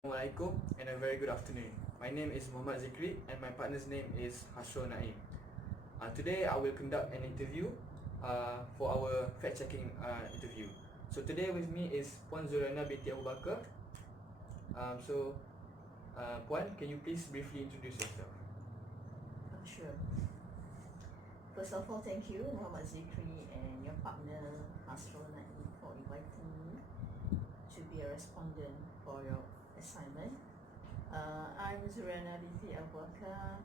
Assalamualaikum and a very good afternoon. My name is Muhammad Zikry and my partner's name is Hasrul Naim. Today I will conduct an interview for our fact-checking interview. So today with me is Puan Zuriana binti Abu Bakar. Puan, can you please briefly introduce yourself? Sure. First of all, thank you, Muhammad Zikry and your partner Hasrul Naim for inviting me to be a respondent for your assignment. I'm Zuriana binti Abu Bakar.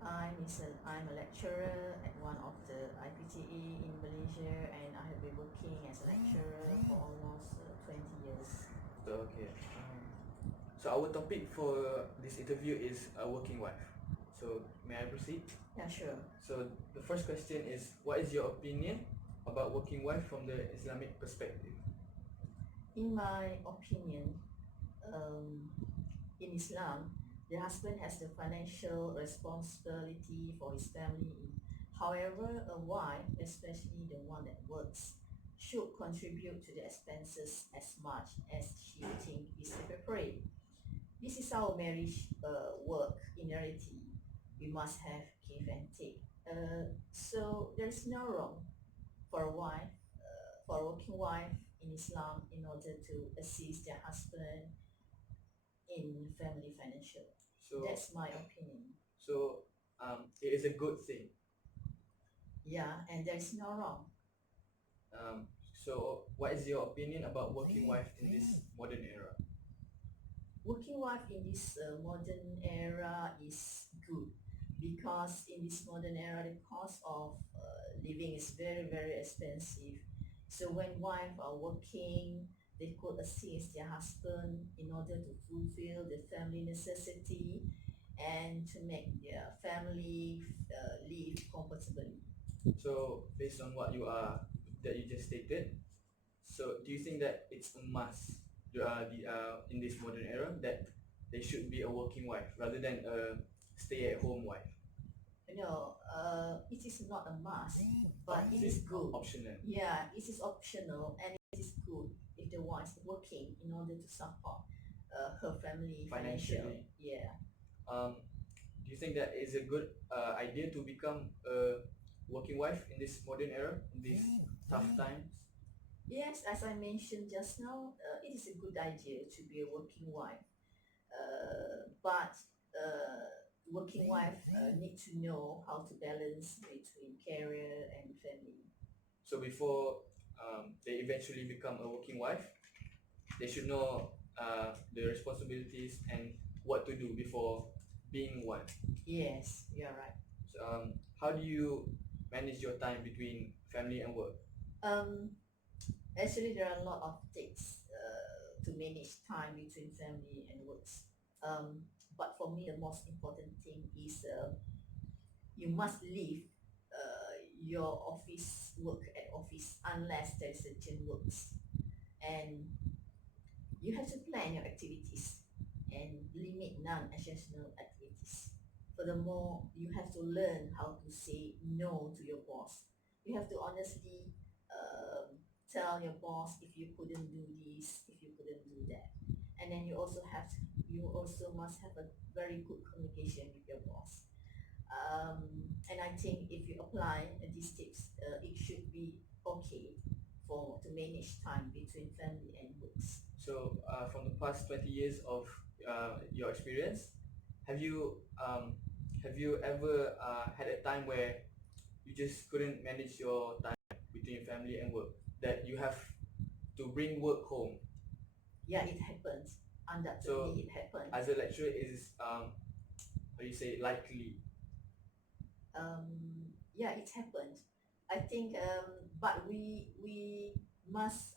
I'm a lecturer at one of the IPTA in Malaysia, and I have been working as a lecturer for almost 20 years. Okay. So our topic for this interview is a working wife. So may I proceed? Yeah, sure. So the first question is, what is your opinion about working wife from the Islamic perspective? In my opinion, in Islam, the husband has the financial responsibility for his family. However, a wife, especially the one that works, should contribute to the expenses as much as she thinks is appropriate. This is how marriage work in reality. We must have give and take. So there's no wrong for a wife, for a working wife in Islam in order to assist their husband in family financial. So That's my opinion. it is a good thing. Yeah, and there's no wrong. So what is your opinion about working wife in this modern era? Working wife in this modern era is good because in this modern era the cost of living is very expensive. So when wife are working, they could assist their husband in order to fulfill the family necessity and to make their family live comfortably. So based on what you just stated, so do you think that it's a must in this modern era that they should be a working wife rather than a stay-at-home wife? It is not a must, but it is good. Optional. Yeah, it is optional and it is good if the wife is working in order to support her family financially. Yeah. Um, do you think that is a good idea to become a working wife in this modern era, in these tough times? Yes, as I mentioned just now, it is a good idea to be a working wife. But working wife need to know how to balance between career and family. So before they eventually become a working wife, they should know the responsibilities and what to do before being one. Yes, you are right. So, how do you manage your time between family and work? Um, Actually, there are a lot of tips to manage time between family and works. But for me, the most important thing is you must leave your office work at office unless there is urgent works, and you have to plan your activities and limit non-essential activities. Furthermore, you have to learn how to say no to your boss. You have to honestly tell your boss if you couldn't do this, if you couldn't do that. And then you also must have a very good communication with your boss. And I think if you apply these tips, it should be okay for to manage time between family and works. So, from the past 20 years of your experience, have you um, have you ever had a time where you just couldn't manage your time between family and work? That you have to bring work home. Yeah, it happens. Undoubtedly, it happens. As a lecturer, is how do you say, likely? Yeah, it happens. I think, but we must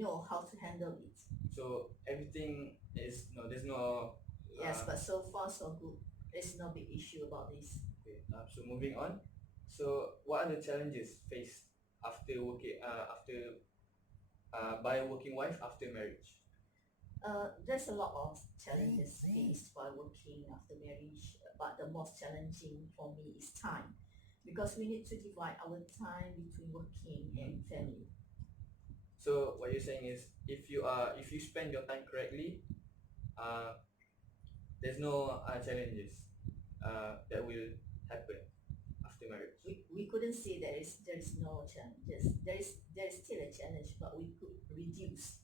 know how to handle it. So everything is no, there's no. Yes, but so far so good. There's no big issue about this. Okay. So moving on. So what are the challenges faced after working by a working wife after marriage? There's a lot of challenges faced while working after marriage, but the most challenging for me is time, because we need to divide our time between working and family. So what you're saying is, if you spend your time correctly, uh, there's no challenges that will happen after marriage. We couldn't say there is no challenges. There is still a challenge, but we could reduce,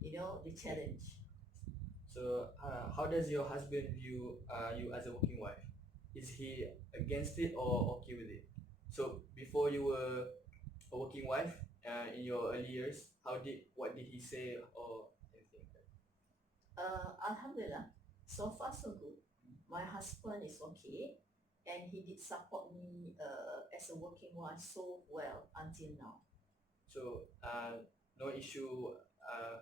the challenge. So how does your husband view you as a working wife? Is he against it or okay with it? So before you were a working wife, in your early years, what did he say or anything like that? Alhamdulillah, so far so good. My husband is okay, and he did support me as a working wife so well until now. So no issue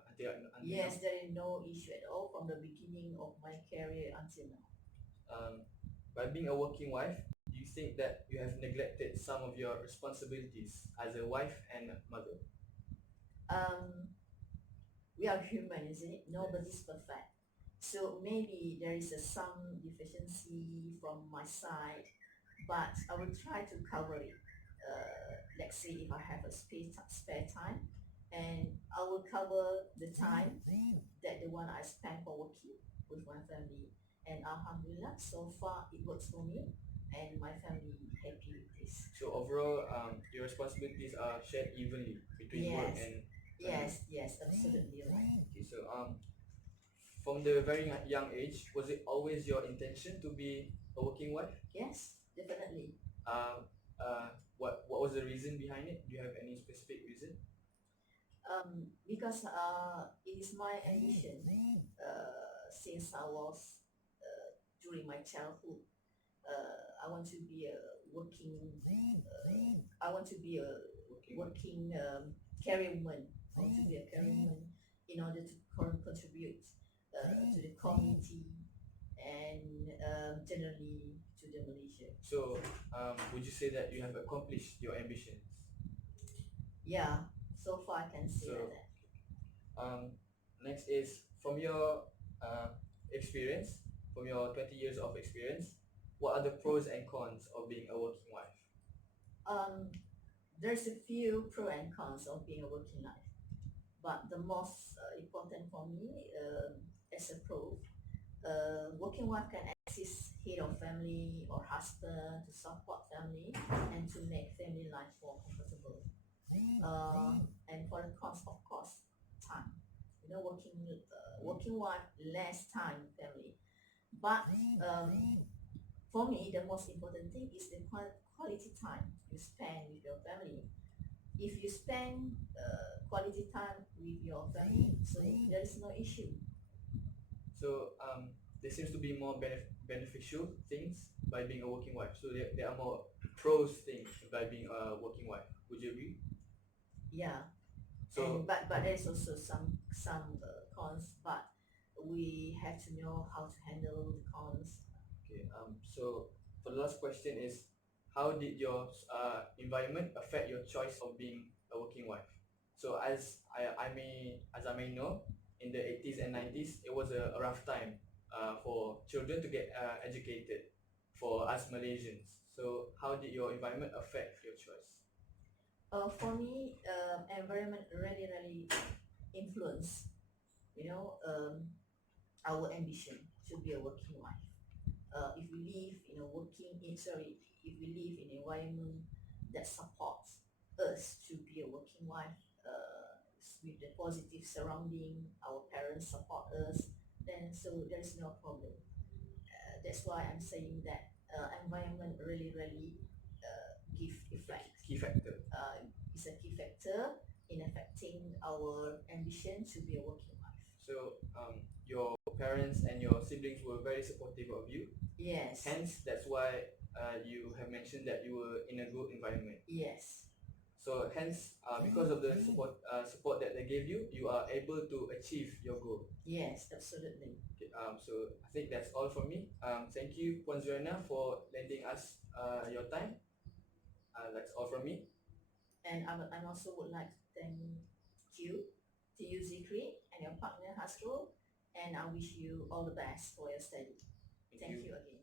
until now. Yes, there is no issue at all from the beginning of my career until now. By being a working wife, do you think that you have neglected some of your responsibilities as a wife and mother? Um, we are human, isn't it? Nobody's perfect. So maybe there is some deficiency from my side, but I will try to cover it. Let's say if I have a spare time, and I will cover the time that the one I spend for working with my family. And Alhamdulillah, so far it works for me, and my family happy with this. So overall, your responsibilities are shared evenly between work Yes, and family. yes, absolutely right. Okay, so from the very young age, was it always your intention to be a working wife? Yes, definitely. Um, what was the reason behind it? Do you have any specific reason? Because it is my ambition since I was during my childhood. I want to be a working. I want to be a working career woman. I want to be a career woman in order to contribute to the community and generally to the Malaysia. So, would you say that you have accomplished your ambitions? Yeah, so far I can say So, that. um, next is from your experience, from your 20 years of experience, what are the pros and cons of being a working wife? Um, there's a few pro and cons of being a working life, but the most important for me as a pro, working wife can assist head of family or husband to support family and to make family life more comfortable. And for the cons, of course, time. Working wife less time with family, but for me the most important thing is the quality time you spend with your family. If you spend quality time with your family, so there is no issue. So, there seems to be more beneficial things by being a working wife. So there are more pros things by being a working wife. Would you agree? Yeah, So, and but there is also some cons, but we have to know how to handle the cons. okay. So for the last question is, how did your environment affect your choice of being a working wife? So as I may know, in the 80s and 90s, it was a rough time for children to get educated for us Malaysians. So how did your environment affect your choice? For me, environment really influence, you know, our ambition to be a working wife. If we live in a if we live in an environment that supports us to be a working wife, with the positive surrounding, our parents support us, then so there is no problem. That's why I'm saying that environment really give effect. Key factor. Is a key factor in affecting our ambition to be a working wife. So your parents and your siblings were very supportive of you. Yes. Hence, that's why you have mentioned that you were in a good environment. Yes. So hence, because of the support that they gave you, you are able to achieve your goal. Yes, absolutely. Okay, so I think that's all from me. Thank you, Puan Zurana, for lending us your time. That's all from me. And I also would like to thank you, to you, Zikry, and your partner, Hasrul, and I wish you all the best for your study. Thank you again.